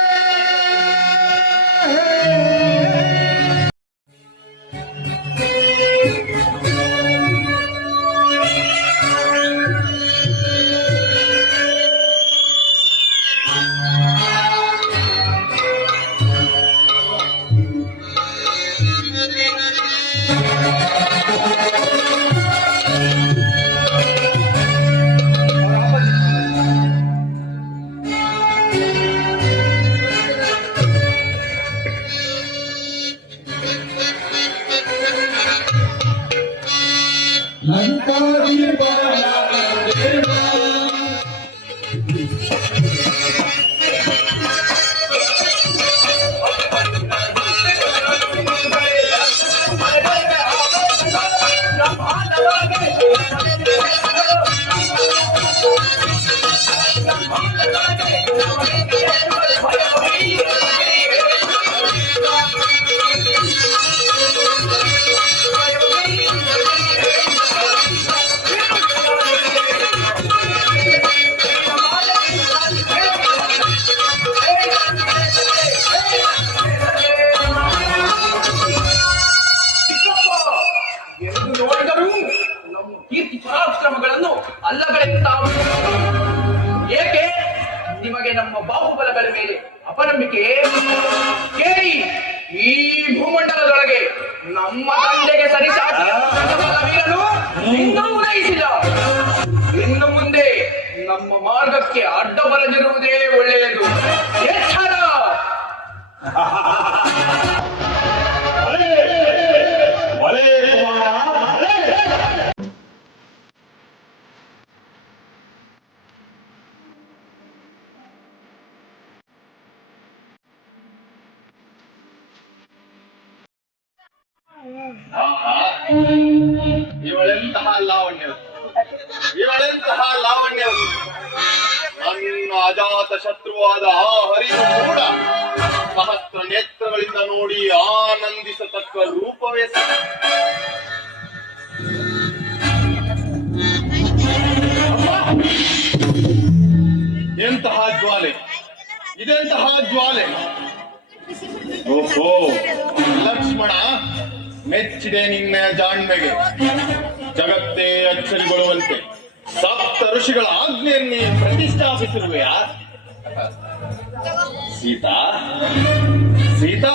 ಪರಾಕ್ರಮಗಳನ್ನು ಅಲ್ಲಗಳೆಯುತ್ತಾವು. ಏಕೆ ನಿಮಗೆ ನಮ್ಮ ಬಾಹುಬಲಗಳ ಮೇಲೆ ಅಪನಂಬಿಕೆ? ಕೇಳಿ, ಈ ಭೂಮಂಡಲದೊಳಗೆ ನಮ್ಮ ತಂದೆಗೆ ಸರಿಸಾಟಿಯ ವೀರನು ಇನ್ನೂ ಉದಯಿಸಿಲ್ಲ. ಇನ್ನು ಮುಂದೆ ನಮ್ಮ ಮಾರ್ಗಕ್ಕೆ ಅಡ್ಡ ಬರದಿರುವುದೇ ಒಳ್ಳೆಯದು. ಎಚ್ಚರ! ಇವಳೆಂತಹ ಲಾವಣ್ಯ, ಇವಳೆಂತಹ ಲಾವಣ್ಯ! ನನ್ನ ಅಜಾತ ಶತ್ರುವಾದ ಆ ಹರಿವು ಕೂಡ ಸಹಸ್ರ ನೇತ್ರಗಳಿಂದ ನೋಡಿ ಆನಂದಿಸತಕ್ಕ ರೂಪವೇ ಎಂತಹ ಜ್ವಾಲೆ, ಇದೆಂತಹ ಜ್ವಾಲೆ! ಓಹೋ ಲಕ್ಷ್ಮಣ, ಮೆಚ್ಚಿದೆ ನಿನ್ನ ಜಾಣ್ಮೆಗೆ. ಜಗತ್ತೇ ಅಚ್ಚರಿಗೊಳ್ಳುವಂತೆ ಸಪ್ತ ಋಷಿಗಳ ಆಜ್ಞೆಯನ್ನೇ ಪ್ರತಿಷ್ಠಾಪಿಸಿರುವೆಯಾ? ಸೀತಾ, ಸೀತಾ,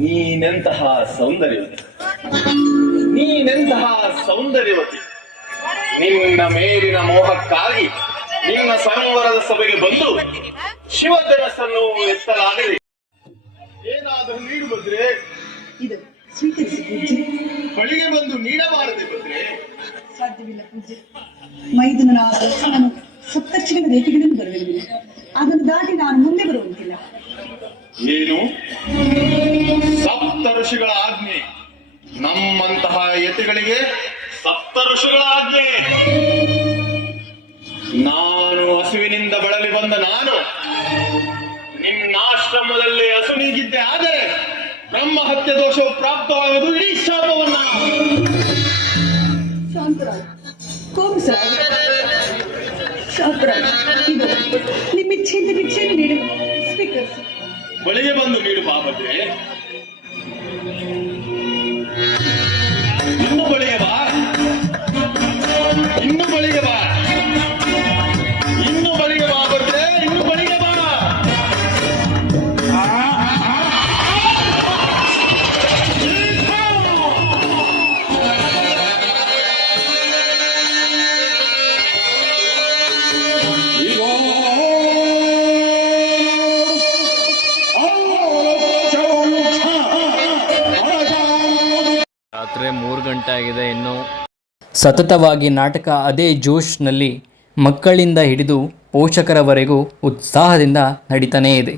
ನೀನೆಂತಹ ಸೌಂದರ್ಯವತಿ, ನೀನೆಂತಹ ಸೌಂದರ್ಯವತಿ! ನಿನ್ನ ಮೇಲಿನ ಮೋಹಕ್ಕಾಗಿ ನಿನ್ನ ಸಂವರದ ಸಭೆಗೆ ಬಂದು ಶಿವಧನಸ್ಸನ್ನು ಎತ್ತಲಾಗಲಿ. ಏನಾದರೂ ನೀಡು ಬಂದ್ರೆ ಇದು ಸ್ವೀಕರಿಸಿ ಪೂಜ್ಯ. ಬಳಿಗೆ ಬಂದು ನೀಡಬಾರದೆ ಬಂದ್ರೆ ಸಾಧ್ಯವಿಲ್ಲ ಪೂಜ್ಯ. ಮೈದುನನಾದ ನಾನು ಸಪ್ತರ್ಷಿಗಳ ರೇಖೆಗಳನ್ನು ಬರಲಿಲ್ಲ. ಅದನ್ನು ದಾಟಿ ನಾನು ಮುಂದೆ ಬರುವಂತಿಲ್ಲ. ಏನು ಸಪ್ತ ಋಷಿಗಳ ಆಜ್ಞೆ? ನಮ್ಮಂತಹ ಯತಿಗಳಿಗೆ ಸಪ್ತ ಋಷಿಗಳ ಆಜ್ಞೆ? ನಾನು ಹಸುವಿನಿಂದ ಬಳಲಿ ಬಂದ ನಾನು ನಿನ್ನಾಶ್ರಮದಲ್ಲಿ ಹಸು ನೀಗಿದ್ದೆ ಆದರೆ ಬ್ರಹ್ಮ ಹತ್ಯೆ ದೋಷವು ಪ್ರಾಪ್ತವಾಗುವುದು ಇಡೀ ಶಾಪವನ್ನ ಕೋಪಿಸಲಾಗ ಶಾಸ್ತ್ರ ಇದು ನಿಮ್ಮ ಇಚ್ಛೆಯಿಂದ ಭಿಕ್ಷೆಯನ್ನು ನೀಡಿ ಸ್ವೀಕರಿಸಿ. ಬಳಿಗೆ ಬಂದು ನೀಡು ಬಾಬದ್ರೆ. ಇನ್ನು ಬಳಿಗೆ ಬಾ, ಇನ್ನು ಬಳಿಗೆ ಬಾ, ಇನ್ನು ಬಳಿಗೆ ಬಾ ಬದ್ರೆ, ಇನ್ನು ಬಳಿಗೆ ಬಾ. ರಾತ್ರಿ 3 ಗಂಟೆ ಆಗಿದೆ. ಇನ್ನು ಸತತವಾಗಿ ನಾಟಕ ಅದೇ ಜೋಶ್ನಲ್ಲಿ ಮಕ್ಕಳಿಂದ ಹಿಡಿದು ಪೋಷಕರವರೆಗೂ ಉತ್ಸಾಹದಿಂದ ನಡೀತಾನೇ ಇದೆ.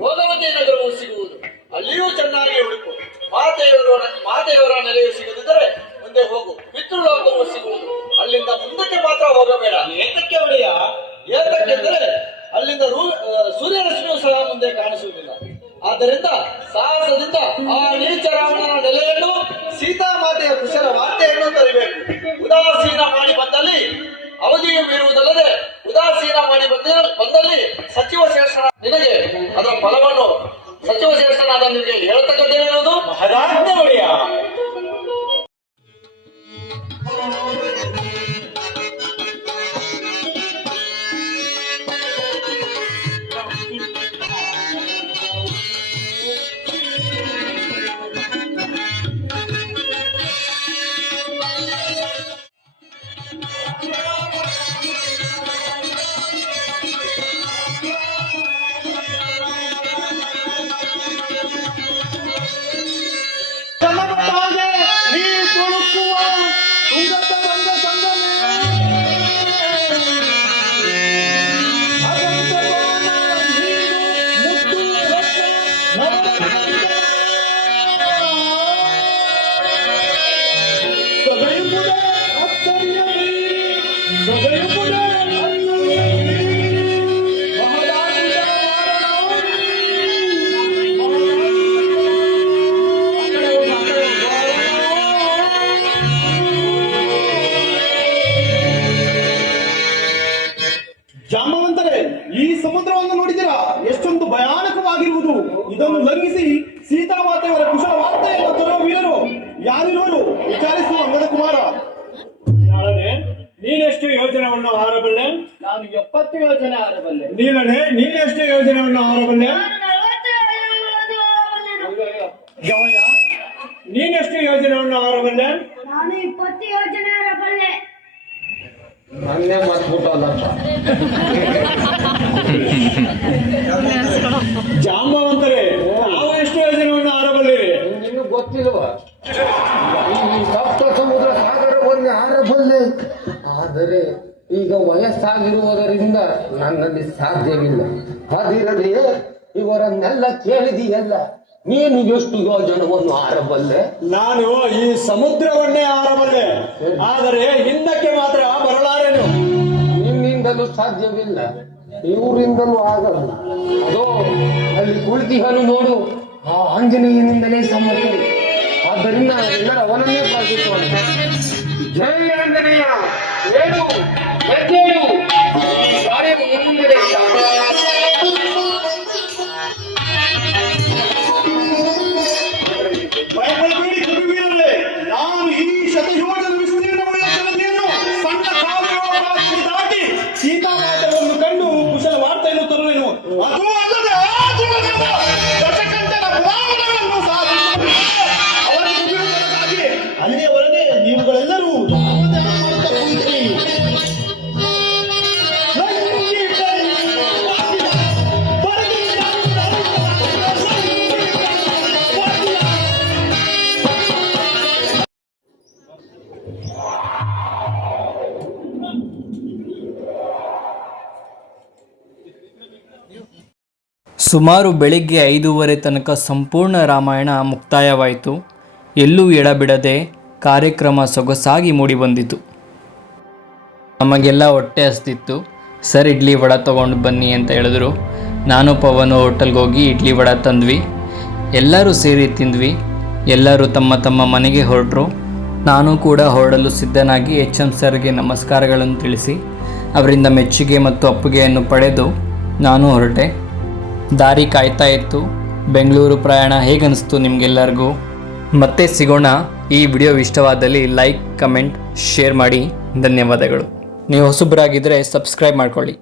ಭೋಗವತಿ ನಗರವು ಸಿಗುವುದು, ಅಲ್ಲಿಯೂ ಚೆನ್ನಾಗಿ ಹುಡುಕು. ಮಾತೆಯವರ ನೆಲೆಯು ಸಿಗದಿದ್ದರೆ ಮುಂದೆ ಹೋಗು. ಪಿತೃಲೋಕವು ಸಿಗುವುದು, ಅಲ್ಲಿಂದ ಮುಂದಕ್ಕೆ ಮಾತ್ರ ಹೋಗಬೇಡ. ಏತಕ್ಕೆ ಒಡೆಯ? ಏತಕ್ಕೆಂದರೆ ಅಲ್ಲಿಂದ ಸೂರ್ಯರಶ್ಮಿಯು ಸಹ ಮುಂದೆ ಕಾಣಿಸುವುದಿಲ್ಲ. ಆದ್ದರಿಂದ ಸಾಹಸದಿಂದ ಆ ನೀಚ ರಾವಣನ ನೆಲೆಯನ್ನು, ಸೀತಾಮಾತೆಯ ಕುಶಲ ವಾರ್ತೆಯನ್ನು ತರಬೇಕು. ಉದಾಸೀನ ಮಾಡಿ ಬಂದಲ್ಲಿ ಅವಧಿಯು ಮೀರುವುದಲ್ಲದೆ, ಉದಾಸೀನ ಮಾಡಿ ಬಂದಲ್ಲಿ ಸಚಿವ ಶ್ರೇಷ್ಠನ ನಿನಗೆ ಅದರ ಫಲವನ್ನು ಸಚಿವ ಶ್ರೇಷ್ಠನಾದ ನಿನಗೆ ಹೇಳ್ತಕ್ಕಂಥೇನಿರೋದು ಮಹದಾಜ್ಞೆ ಒಡೆಯ. ಜಾಂಬವಂತರೇ, ಈ ಸಮುದ್ರವನ್ನು ನೋಡಿದಿರಾ? ಎಷ್ಟೊಂದು ಭಯಾನಕವಾಗಿರುವುದು. ಇದನ್ನು ಲಂಘಿಸಿ ಸೀತಾಮಾತೆಯವರ ಕುಶಲ ವಾರ್ತೆಯನ್ನು ತರುವ ವೀರರು ಯಾರಿರುವರು? ವಿಚಾರಿಸುವ ಅಂಗದ ಕುಮಾರ. ನೀನೆಷ್ಟು ಯೋಜನೆಯನ್ನು ಆರಬಲ್ಲೆ? ನಾನು 70 ಯೋಜನೆ ಆರಬಲ್ಲೆ. ನೀನೇ ನೀನೆಷ್ಟು ಯೋಜನೆಯನ್ನು ಆರಬಲ್ಲೆ? ಗವಯ, ನೀನೆಷ್ಟು ಯೋಜನೆಯನ್ನು ಆರಬಲ್ಲೆ? ನಾನು 20 ಯೋಜನೆ ಆರಬಲ್ಲೆ. ನನ್ನೇ ಮರ್ತ್ಬಿಟ್ಟಲ್ಲಪ್ಪ. ಜಾಂಬವಂತರೇ, ನಾವು ಎಷ್ಟು ಯೋಜನೆಯನ್ನು ಆರಬಲ್ಲಿರಿ? ನಿನಗೆ ಗೊತ್ತಿಲ್ವ? ಈ ಸಪ್ತ ಸಮುದ್ರ ಸಾಗರವನ್ನು ಆರಬಲ್ಲೆ. ಆದರೆ ಈಗ ವಯಸ್ಸಾಗಿರುವುದರಿಂದ ನನ್ನಲ್ಲಿ ಸಾಧ್ಯವಿಲ್ಲ. ಅದಿರಲಿ, ಇವರನ್ನೆಲ್ಲ ಕೇಳಿದೆಯಲ್ಲ, ನೀನು ಎಷ್ಟು ಯೋಜನವನ್ನು ಆರಬಲ್ಲೆ? ನಾನು ಈ ಸಮುದ್ರವನ್ನೇ ಆರಬಲ್ಲೆ, ಆದರೆ ಹಿಂದಕ್ಕೆ ಮಾತ್ರ ಬರಲಾರೆನು. ನಿನ್ನಿಂದಲೂ ಸಾಧ್ಯವಿಲ್ಲ, ಇವರಿಂದಲೂ ಆಗಲ್ಲ. ಅದೋ ಅಲ್ಲಿ ಕುಳಿತಿಹನು ನೋಡು, ಆ ಆಂಜನೇಯನಿಂದಲೇ ಸಮರ್ಥರು. ಆದ್ದರಿಂದ ಎಲ್ಲರ ಅವನನ್ನೇ ಪ್ರಾರ್ಥಿಸೋಣ. ಜಯ ಆಂಜನೇಯ, ಏನು ಎದ್ದೇಳು, ಈ ಕಾರ್ಯವು ನಿನ್ನಿಂದಲೇ ಸಾಧ್ಯ. ಭಯಪಡಬೇಡಿ ಕವಿವೀರರೇ, ನಾನು ಈ ಶತಯೋಜನ ವಿಸ್ತೀರ್ಣವುಳ್ಳ ಜನತೆಯನ್ನು ಸಣ್ಣ ಕಾಲುವೆಯನ್ನು ದಾಟಿ ಸೀತಾಮಾತೆಯನ್ನು ಕಂಡು ಕುಶಲ ವಾರ್ತೆಯನ್ನು ತರುವೆನು. ಅದೂ ಅಲ್ಲದೆ ಆ ಜೀವನದ ದಶಕಂಠನ ಪುರಾಣಗಳನ್ನು ಸಾಧಿಸುವ ಅವರ ಉಪಯೋಗಕ್ಕಾಗಿ ಅಲ್ಲಿಯವರೆಗೆ ನೀವುಗಳೆಲ್ಲರೂ ನಾಮಜಪ ಮಾಡುತ್ತಾ ಕುಳಿತಿರಿ. ಸುಮಾರು ಬೆಳಿಗ್ಗೆ 5:30 ತನಕ ಸಂಪೂರ್ಣ ರಾಮಾಯಣ ಮುಕ್ತಾಯವಾಯಿತು. ಎಲ್ಲೂ ಎಡಬಿಡದೆ ಕಾರ್ಯಕ್ರಮ ಸೊಗಸಾಗಿ ಮೂಡಿಬಂದಿತು. ನಮಗೆಲ್ಲ ಹೊಟ್ಟೆ ಹಸ್ತಿತ್ತು. ಸರ್ ಇಡ್ಲಿ ವಡ ತೊಗೊಂಡು ಬನ್ನಿ ಅಂತ ಹೇಳಿದ್ರು. ನಾನು ಪವನ್ ಹೋಟೆಲ್ಗೆ ಹೋಗಿ ಇಡ್ಲಿ ವಡ ತಂದ್ವಿ. ಎಲ್ಲರೂ ಸೇರಿ ತಿಂದ್ವಿ. ಎಲ್ಲರೂ ತಮ್ಮ ತಮ್ಮ ಮನೆಗೆ ಹೊರಟರು. ನಾನು ಕೂಡ ಹೊರಡಲು ಸಿದ್ಧನಾಗಿ HM ಸರ್ಗೆ ನಮಸ್ಕಾರಗಳನ್ನು ತಿಳಿಸಿ ಅವರಿಂದ ಮೆಚ್ಚುಗೆ ಮತ್ತು ಅಪ್ಪುಗೆಯನ್ನು ಪಡೆದು ನಾನು ಹೊರಟೆ. ದಾರಿ ಕಾಯ್ತಾ ಇತ್ತು. ಬೆಂಗಳೂರು ಪ್ರಯಾಣ ಹೇಗನ್ನಿಸ್ತು ನಿಮಗೆಲ್ಲರಿಗೂ? ಮತ್ತೆ ಸಿಗೋಣ. ಈ ವಿಡಿಯೋ ಇಷ್ಟವಾದಲ್ಲಿ ಲೈಕ್, ಕಮೆಂಟ್, ಶೇರ್ ಮಾಡಿ. ಧನ್ಯವಾದಗಳು. ನೀವು ಹೊಸಬರಾಗಿದ್ದರೆ ಸಬ್ಸ್ಕ್ರೈಬ್ ಮಾಡ್ಕೊಳ್ಳಿ.